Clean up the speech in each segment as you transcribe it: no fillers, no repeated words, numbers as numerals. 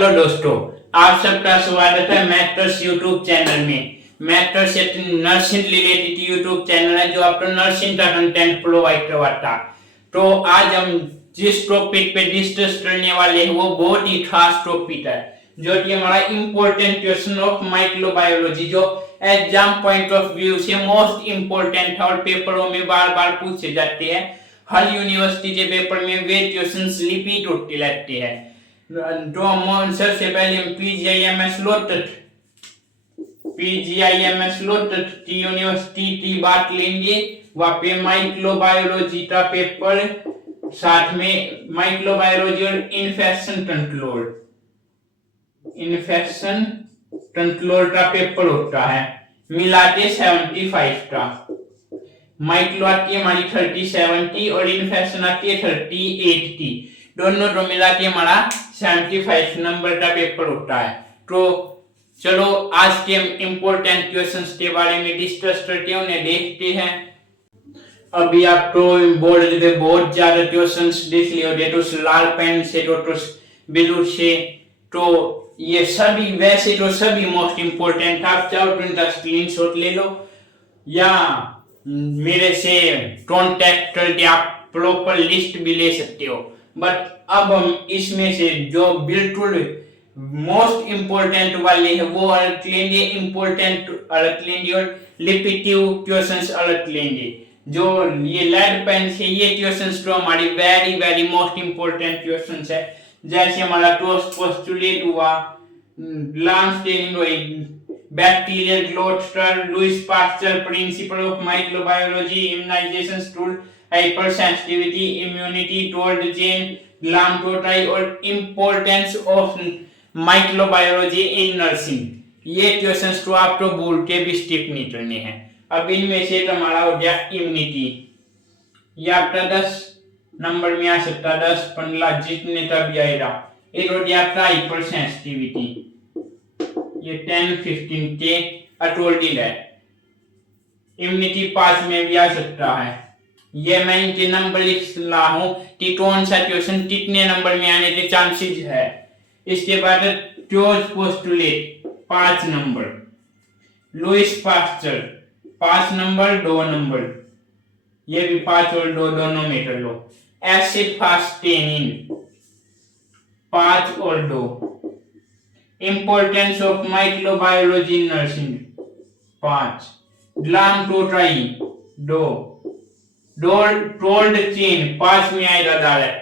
Hello दोस्तों, आप सबका स्वागत है मैथ्स यूट्यूब चैनल में। मैथ्स एक नर्सिंग रिलेटेड यूट्यूब चैनल है जो आपको नर्सिंग का कंटेंट प्रोवाइड करवाता। तो आज हम जिस टॉपिक पे डिस्कस करने वाले हैं वो बहुत ही खास टॉपिक है, जो कि हमारा इम्पोर्टेंट क्वेश्चन ऑफ माइक्रोबायोलॉजी, जो एग्जाम पॉइंट ऑफ व्यू से मोस्ट इम्पोर्टेंट है और पेपरों में बार बार पूछे जाते हैं। हर यूनिवर्सिटी के पेपर में वे क्वेश्चन रिपीट होते रहते हैं। तो हम सबसे पहले हम पीजीआईएमएस लोटट की यूनिवर्सिटी की बात लेंगे। वहां पे माइक्रोबायोलॉजी का पेपर, साथ में माइक्रोबायोलॉजी और इन्फेक्शन कंट्रोल का पेपर होता है, मिला के 75 का। माइक्रो आती है हमारी 30-70 और इन्फेक्शन आती है 30-80, दोनों को मिला के हमारा 75 नंबर का पेपर होता है। तो चलो आज के इम्पोर्टेंट क्वेश्चंस के बारे में डिस्कस करते हैं, उन्हें देखते हैं। अभी आप तो बोर्ड पे बहुत ज्यादा क्वेश्चंस देख लियोगे, तो लाल पेन से तो ब्लू से, तो ये सभी वैसे तो सभी मोस्ट इम्पोर्टेंट। आप चाहो तो इनका स्क्रीनशॉट ले लो या मेरे से कॉन्टेक्ट करके आप प्रॉपर लिस्ट भी ले सकते हो। बट अब हम इसमें से जो बिल्कुल मोस्ट इम्पोर्टेंट वाले है वो अलग लेंगे, इम्पोर्टेंट अलग लेंगे और रिपीटिव क्वेश्चंस अलग लेंगे। जो ये लेड पेन से ये क्वेश्चंस तो हमारी very very most important questions है। जैसे हमारा टॉस पोस्टुलेट हुआ, लांस टेनिंग हुई, bacterial growth, Louis Pasteur principle of microbiology, immunisation tool, hyper sensitivity, immunity toward chain, ग्लामटोटाई और importance of microbiology in nursing. ये क्वेश्चंस तो आपको बोल के भी स्टिक नहीं करने हैं। अब इनमें से हमारा हो गया इम्यूनिटी, ये आपका 10 नंबर में आ सकता, 10-15 जितने का भी आएगा। एक हो गया आपका हाइपर सेंसिटिविटी, ये 10-15 के अटोल्डिल है। इम्यूनिटी 5 में भी आ सकता है। ये मैं इनके नंबर लिख रहा हूं कि कौन सा क्वेश्चन कितने नंबर में आने के चांसेस है। इसके बाद toss postulate 5 number, Lewis pasture 5 number 2 number, ये भी 5 और 2 दोनों में कर लो। एसिड फास्ट टेनिंग 5 और 2, importance of microbiology nursing 5, ग्लामटोटाई 2, told chain 5 में आएगा डायरेक्ट।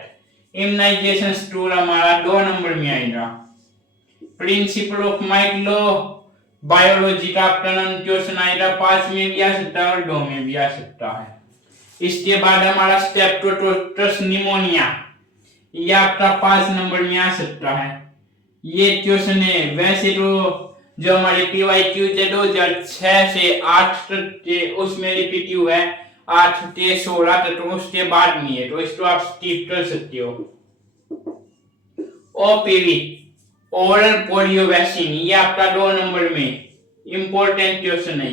इम्यूनाइजेशन टूल हमारा 2 नंबर में आएगा। प्रिंसिपल ऑफ माइक्रोबायोलॉजी का प्रणन क्वेश्चन आएगा, 5 में भी आ सकता है और 2 में भी आ सकता है। इसके बाद हमारा स्ट्रेप्टोकोकस निमोनिया, ये आपका 5 नंबर में आ सकता है। ये क्वेश्चन है वैसे तो जो हमारे पीवाईक्यू 2006 से 8 तक के उसमें रिपीटिव है, 8 से 16 तक उसके बाद में है, तो इसको आप स्किप कर सकते हो। ओपीवी ओरल पोलियो वैक्सीन, ये आपका 2 नंबर में इंपॉर्टेंट क्वेश्चन है।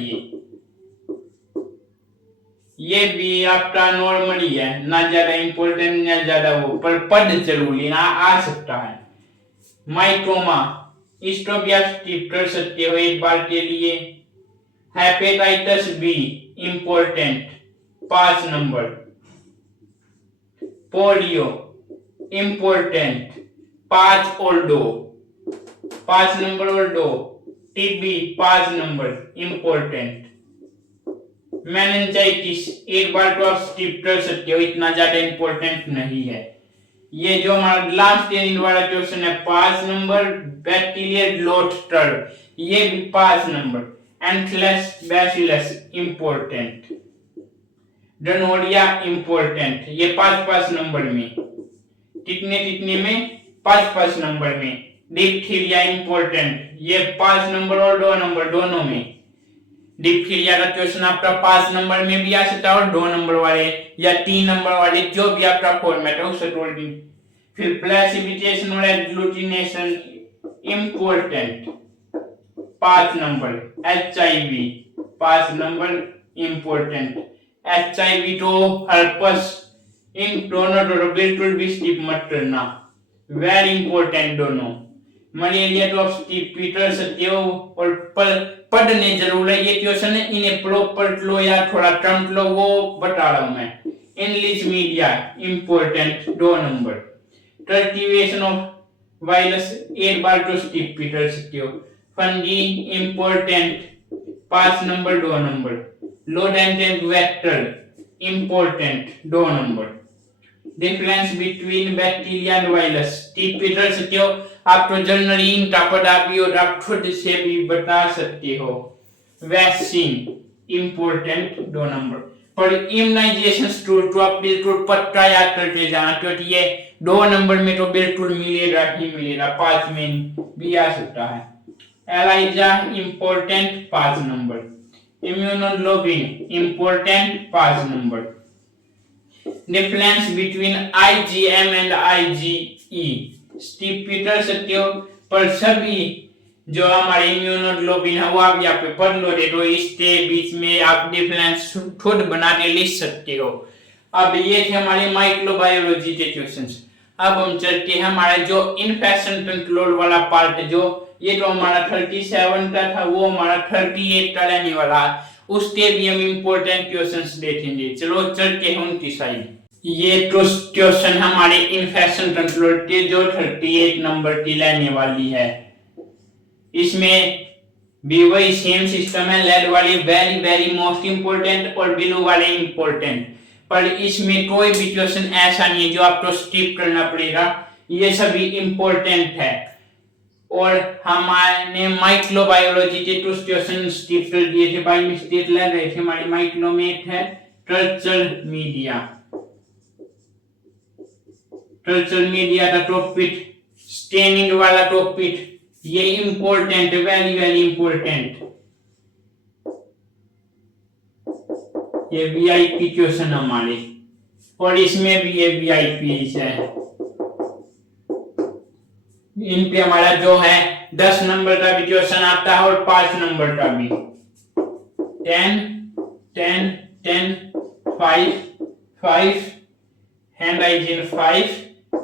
ये भी आपका नॉर्मली है, ना ज्यादा इंपॉर्टेंट ना ज्यादा वो, पर पद जरूरी ना आ सकता है। माइकोमा, इसको भी आप स्किप कर सकते हो एक बार के लिए। Hepatitis be important 5 number, polio important 5 और 2, 5 नंबर और 2, टीबी 5 नंबर इंपॉर्टेंट। मेनिंजाइटिस एक बार तो आप स्किप कर सकते हो, इतना ज्यादा इंपॉर्टेंट नहीं है। ये जो हमारा लास्ट टेनिंग वाला क्वेश्चन है 5 नंबर, बैक्टीरियल ग्रोथ, ये भी 5 number. Anthrax bacillus important, gonorrhoea important, ये 5-5 नंबर में। कितने में? 5-5 नंबर में। डिप्थीरिया इंपॉर्टेंट, ये 5 नंबर और 2 नंबर दोनों में। डिप्थीरिया का क्वेश्चन आपका 5 नंबर में भी आ सकता है और 2 नंबर वाले या 3 नंबर वाले, जो भी आपका फॉर्मेट है उससे तोड़ दी। फिर प्लेसिफिकेशन और agglutination important 5 number. HIV 5 number important. HIV तो हर्पस, इन दोनों बिल्कुल भी स्किप मत करना, वेरी इंपॉर्टेंट दोनों। मलेरिया तो स्टीप पीटर सत्यो और पढ़ने जरूर है ये क्वेश्चन है, इन्हें प्रॉपर लो या थोड़ा टर्म लो वो बता रहा हूं मैं। English media important 2 number, cultivation of virus 8 बार तो स्टीप पीटर सत्यो, fungi important 5 number 2 number, load and vector important 2 number, difference between bacteria and virus स्टीप पीटर सत्यो आप तो जनरली इनका पढ़ा भी और आप खुद से भी बता सकते हो। वैक्सीन इंपॉर्टेंट 2 नंबर, पर इम्यूनाइजेशन टूल तो आप बिल्कुल पक्का याद करके जाना क्योंकि ये 2 नंबर में तो बिल्कुल मिलेगा ही मिलेगा, 5 में भी आ सकता है। ELISA important 5 number, immunoglobulin important 5 number, difference between IgM and IgE स्टीप पीटर सत्यो पर सभी जो हमारे इम्यूनोग्लोबिन है वो आप यहाँ पे पढ़ लो तो इसके बीच में आप डिफरेंस खुद बना के लिख सकते हो। अब ये थे हमारे माइक्रोबायोलॉजी के क्वेश्चंस। अब हम चलते हैं हमारे जो इन्फेक्शन कंट्रोल वाला पार्ट, जो ये तो हमारा 37 का था वो हमारा 38 का रहने वाला, उसके भी हम इम्पोर्टेंट क्वेश्चंस देखेंगे। चलो चलते हैं उनकी साइड। ये तो क्वेश्चन हमारे इन्फेक्शन कंट्रोल के जो 38 नंबर की रहने वाली है, इसमें भी वही सेम सिस्टम है, लेड वाली वेरी वेरी मोस्ट इंपोर्टेंट और ब्लू वाले इंपोर्टेंट, पर इसमें कोई भी क्वेश्चन ऐसा नहीं है जो आपको स्किप करना पड़ेगा, ये सभी इंपोर्टेंट है। और हमारे माइक्रोबायोलॉजी के कुछ क्वेश्चन स्किप कर दिए थे, बाय मिस्टेक लग रहे थे हमारी माइक्रो में है कल्चर मीडिया, कल्चर मीडिया का टॉपिक, स्टेनिंग वाला टॉपिक, ये इंपॉर्टेंट है, वेरी वेरी इंपॉर्टेंट, ये वीआईपी क्वेश्चन हमारे, और इसमें भी ये वीआईपी है। इन पे हमारा जो है 10 नंबर का भी क्वेश्चन आता है और 5 नंबर का भी, 10 10 10 5 5, hand hygiene 5,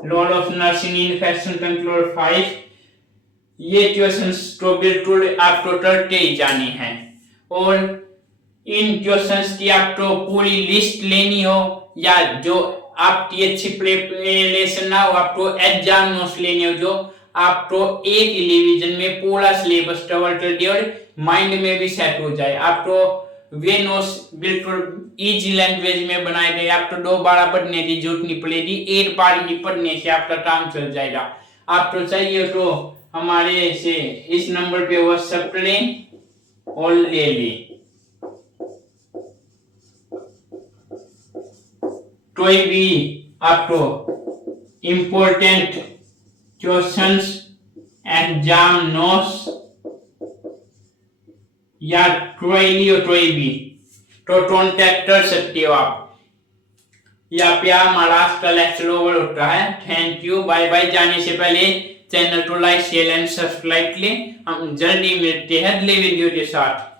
role of nursing infection control 5, ये क्वेश्चंस तो बिल्कुल आपको करके ही जाने हैं। और इन क्वेश्चंस की आपको पूरी लिस्ट लेनी हो या जो आपकी अच्छी प्रिपरेशन ना हो, आपको एग्जाम नोट्स लेनी हो जो आपको एक रिवीजन में पूरा सिलेबस कवर कर दिया और माइंड में भी सेट हो जाए, आपको वे नोट्स बिल्कुल इजी लैंग्वेज में बनाए गए, आपको 2 बार पढ़ने की जरूरत नहीं पड़ेगी, 1 बार ही पढ़ने से आपका काम चल जाएगा। आपको चाहिए तो हमारे से इस नंबर पे व्हाट्सएप करें और ले लें। कोई भी आपको इंपॉर्टेंट क्वेश्चंस, एग्जाम नोट्स या कोई भी तो कॉन्टेक्ट कर सकते हो आप। या पे हमारा आज का लेक्चर ओवर होता है। Thank you, bye bye. जाने से पहले चैनल को लाइक शेयर एंड सब्सक्राइब करें। हम जल्दी मिलते हैं अगले वीडियो के साथ।